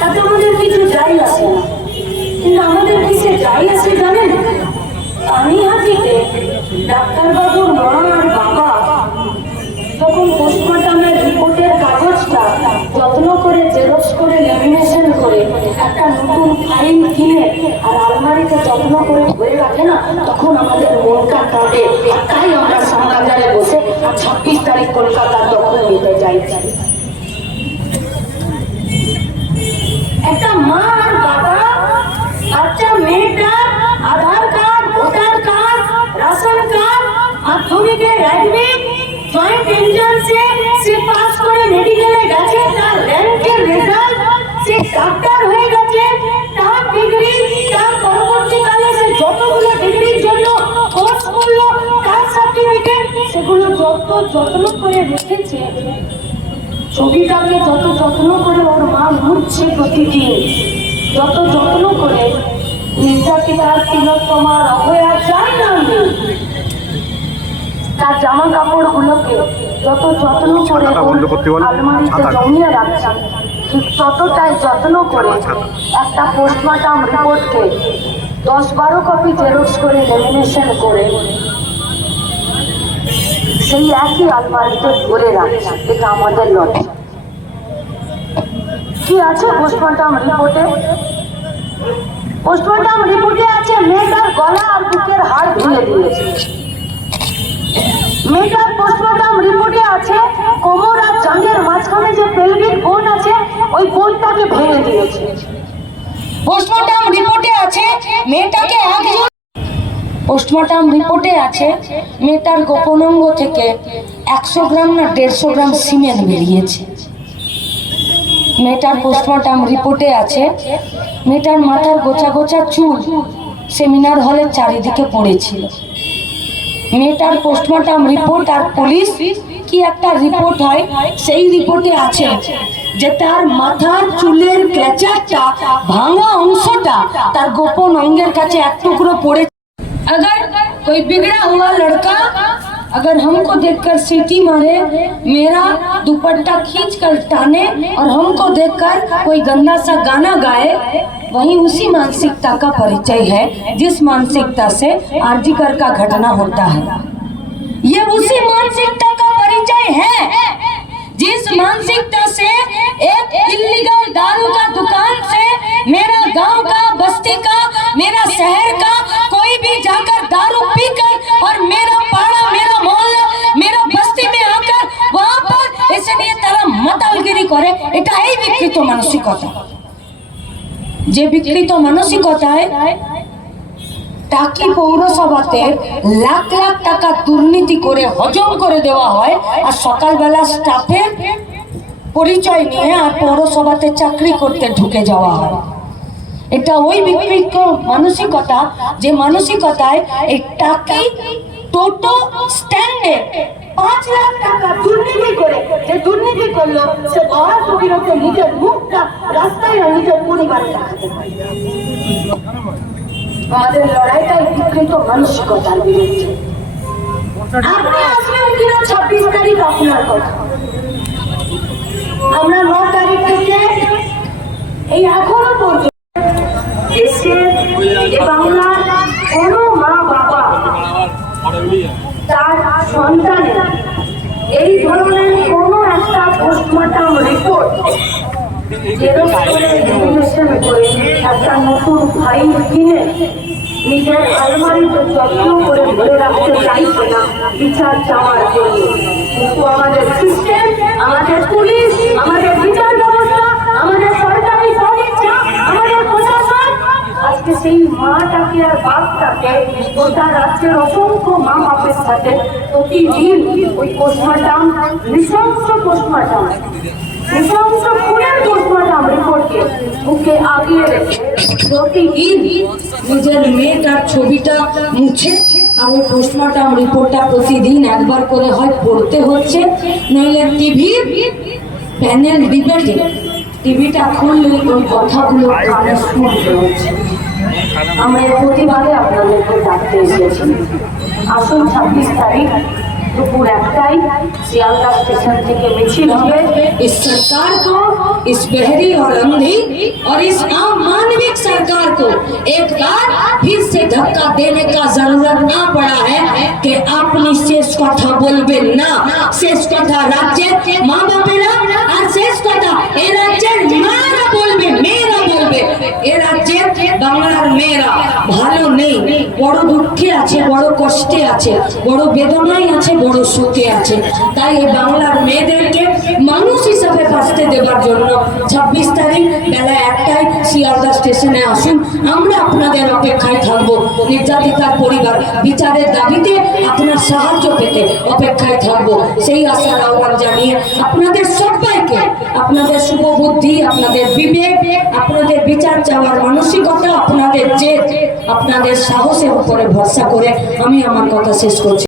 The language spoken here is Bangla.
তাতে আমাদের কিছু যাই আসে কিন্তু আমাদের কিসে যাই আসে জানেন? আমি হাতিতে ডাক্তারবাবুর মা আর বাবা তখন পোস্টমর্টমের রিপোর্টের কাগজটা যত্ন করে, জেরক্স করে ল্যামিনেশন করে একটা নতুন ফাইল কিনে আর যত্ন করে ধরে রাখে না, তখন আমাদের মনটা কাঁদে তাই আমরা শ্যামবাজারে বসে ছাব্বিশ তারিখ কলকাতার দখল নিতে যাই। অ্যাডমিট জয়েন্ট এন্ট্রান্সে সে পাস করে মেডিকেলে গেছে, তার র্যাঙ্কের রেজাল্ট সে ডাক্তার হয়ে গেছে, তার ডিগ্রি তার পরবর্তীকালে সে যতগুলো ডিগ্রির জন্য কোর্স করল, তার সার্টিফিকেট সেগুলো যত যত্ন করে রেখেছে ছবিটাকে যত যত্ন করে ওর মা মুছছে প্রতিদিন, যত যত্ন করে নির্যাতিতার তিলক তোমার অভয়া যায় না আমি। তার জামা কাপড় গুলোকে যত যত্ন করে। আলমারিতে জমিয়ে রাখছেন ঠিক ততটাই যত্ন করে একটা পোস্টমর্টম রিপোর্টকে দশ বারো কপি জেরক্স করে লেমিনেশন করে সেই একই আলমারিতে ভরে রাখছেন এটা আমাদের লজ্জা। কি আছে পোস্টমর্টম রিপোর্টে পোস্টমর্টম রিপোর্টে আছে মেয়েটার গলা আর বুকের হাড় ভেঙে দিয়েছে। মেয়েটার পোস্টমর্টম রিপোর্টে আছে, কোমর আর জাঙ্গের মাঝখানে যে পেলভিক বোন আছে, ওই বোনটাকে ভেঙে দিয়েছে। পোস্টমর্টম রিপোর্টে আছে, মেয়েটাকে একজন পোস্টমর্টম রিপোর্টে আছে, মেয়েটার গোপনাঙ্গ থেকে একশো গ্রাম না দেড়শো গ্রাম সিমেন্ট বেরিয়েছে। মেয়েটার পোস্টমর্টম রিপোর্টে আছে, মেয়েটার মাথার গোছা গোছা চুল সেমিনার হলের চারিদিকে পড়েছিল মেয়েটার পোস্টমর্টম রিপোর্ট আর পুলিশ কি একটা রিপোর্ট হয় সেই রিপোর্টে আছে যে তার মাথার চুলের ক্যাচারটা ভাঙা অংশটা তার গোপন অঙ্গের কাছে এক টুকরো পড়ে अगर कोई बिगड़ा हुआ लड़का अगर हमको देखकर सीटी मारे मेरा दुपट्टा खींच कर टाने और हमको देखकर कोई गंदा सा गाना गाए वही उसी मानसिकता का परिचय है जिस मानसिकता से आरजीकर का घटना होता है ये उसी मानसिकता का परिचय है जिस मानसिकता से एक इलीगल दारू का दुकान से मेरा गांव का बस्ती का मेरा शहर का कोई भी जाकर दारू पीकर और मेरा पाड़ा मेरा मोहल्ला मेरा बस्ती में आकर वहां पर इसलिए তারা মাতালগিরি করে এটা এই বিকৃত মানসিকতা যে বিকৃত মানসিকতায় টাকি পৌরসভাতে লাখ লাখ টাকা দুর্নীতি করে হজম করে দেওয়া হয়, আর সকালবেলা স্টাফের পরিচয় নিয়ে আর পৌরসভাতে চাকরি করতে ঢুকে যাওয়া হয়। এটা ওই বিকৃত মানসিকতা, যে মানসিকতায় এই টাকি টোটো স্ট্যান্ডে পাঁচ লাখ টাকা দুর্নীতি করে যে দুর্নীতি করল, সে বহার কবিরকে নিজের মুখটা রাস্তায় আর নিজের পরিবারে আমাদের লড়াইটাই বিকৃত মানসিকতার বিরুদ্ধে। আপনি আসবেন কিনা ছাব্বিশ তারিখ আপনার কথা? আমরা ন তারিখ থেকে এই এখনও পর্যন্ত দেশের বাংলার কোনো মা বাবা তার সন্তানের এই ধরনের কোনো একটা পোস্টমর্টম রিপোর্ট জেরক্স করে করে একটা নতুন ফাইল কিনে নিজের আলমারিতে যত্ন করে ধরে রাখতে চাইছে না বিচার চাওয়ার জন্য। কিন্তু আমাদের সিস্টেম আমাদের পুলিশ, আমাদের বিচার ব্যবস্থা আমাদের সরকারি সংস্থা আমাদের প্রশাসন আজকে সেই মাটাকে আর বাপটাকে গোটা রাজ্যের অসংখ্য মা বাপের সাথে প্রতিদিন ওই পোস্টমর্টম নৃশংস পোস্টমর্টম নৃশংস খুনের পোস্টমর্টম রিপোর্টকে আগিয়ে রেখে প্রতিদিন নিজের মেয়েটার ছবিটা মুছে আর ওই পোস্টমর্টম রিপোর্টটা প্রতিদিন একবার করে হয় পড়তে হচ্ছে। নইলে টিভির প্যানেল, ডিবেটে, টিভিটা খুললে ওই কথাগুলো কানে শুনতে হচ্ছে। আমরা এর প্রতিবাদে আপনাদেরকে ডাকতে এসেছি আসুন ছাব্বিশ তারিখ দুপুর একটাই শিয়ালদা স্টেশন থেকে মিছিল হবে इस सरकार को इस बहरी और अंधी और इस आम मानविक सरकार को एक बार फिर से धक्का देने का जरूरत ना पड़ा है कि আপনি শেষ কথা বলবেন না শেষ কথা রাজ্যের মা বাপেরা আর শেষ কথা এ রাজ্যের মারা বলবে মেয়েরা বলবে এ রাজ্যের বাংলার মেয়েরা ভালো নেই। বড় দুঃখে আছে, বড় কষ্টে আছে, বড় বেদনায় আছে, বড় সুখে আছে। তাই এই বাংলার মেয়েদেরকে মানুষ হিসাবে বাঁচতে দেওয়ার জন্য ছাব্বিশ তারিখ বেলা একটায় শিয়ালদা স্টেশনে আসুন। আমরা আপনাদের অপেক্ষায় থাকব। নির্যাতিতার পরিবার বিচারের দাবিতে আপনার সাহায্য পেতে অপেক্ষায় থাকব। সেই আশার আহ্বান জানিয়ে আপনাদের সবাইকে আপনাদের শুভ বুদ্ধি আপনাদের বিবেক, আপনাদের বিচার চাওয়ার মানসিকতা, আপনাদের জেদ, আপনাদের সাহসের উপরে ভরসা করে আমি আমার কথা শেষ করছি।